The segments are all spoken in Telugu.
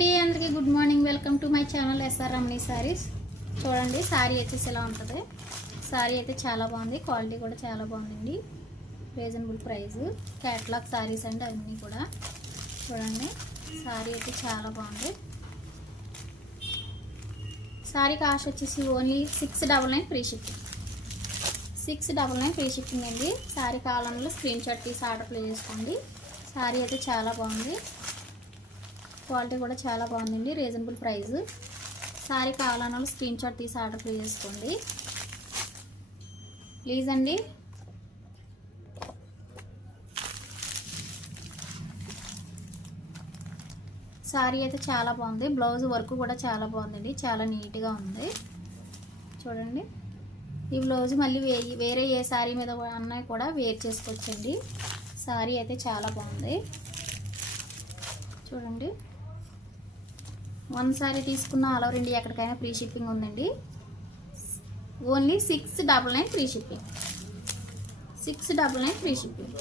అండి. అందరికీ good morning. Welcome to my channel SR Ramani saris చూడండి శారీ వచ్చేసి ఇలా ఉంటుంది? శారీ అయితే చాలా బాగుంది. క్వాలిటీ కూడా చాలా బాగుందండి. Reasonable price. క్యాట్లాగ్ శారీస్ అండి అన్నీ కూడా. చూడండి శారీ అయితే చాలా బాగుంది. శారీ కాస్ట్ వచ్చేసి only six double nine free shipping. Six double nine free shipping అండి. శారీ కాలంలో స్క్రీన్ షాట్ తీసి ఆర్డర్ ప్లే చేసుకోండి. శారీ అయితే చాలా బాగుంది. క్వాలిటీ కూడా చాలా బాగుందండి. Reasonable price. శారీ కావాలన్న వాళ్ళు స్క్రీన్ షాట్ తీసి ఆర్డర్ ప్లే చేసుకోండి. ప్లీజ్ అండి. శారీ అయితే చాలా బాగుంది. బ్లౌజ్ వర్క్ కూడా చాలా బాగుందండి. చాలా నీట్గా ఉంది. చూడండి. ఈ బ్లౌజ్ మళ్ళీ వే వేరే ఏ శారీ మీద అన్నా కూడా వేర్ చేసుకోవచ్చండి. శారీ అయితే చాలా బాగుంది. చూడండి. వన్ శారీ తీసుకున్న ఆల్ ఓవర్ ఇండియా ఎక్కడికైనా ఫ్రీ షిప్పింగ్ ఉందండి. Only six double nine free shipping. Six double nine free shipping.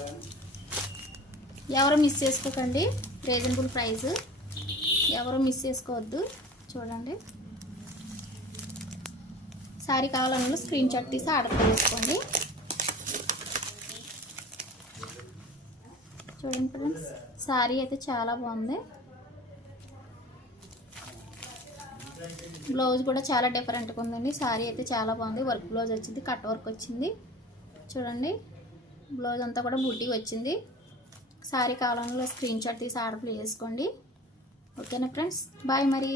ఎవరు మిస్ చేసుకోకండి. Reasonable price. ఎవరు మిస్ చేసుకోవద్దు. చూడండి. శారీ కావాలన్నా స్క్రీన్ షాట్ తీసి ఆర్డర్ చేసుకోండి. చూడండి ఫ్రెండ్స్ శారీ అయితే చాలా బాగుంది. బ్లౌజ్ కూడా చాలా డిఫరెంట్గా ఉందండి. శారీ అయితే చాలా బాగుంది. వర్క్ బ్లౌజ్ వచ్చింది. కట్ వర్క్ వచ్చింది. చూడండి. బ్లౌజ్ అంతా కూడా బుట్టి వచ్చింది. శారీ కాలంలో స్క్రీన్ షాట్ తీసి ఆర్డర్ ప్లే చేసుకోండి ఓకేనా ఫ్రెండ్స్ బాయ్ మరి.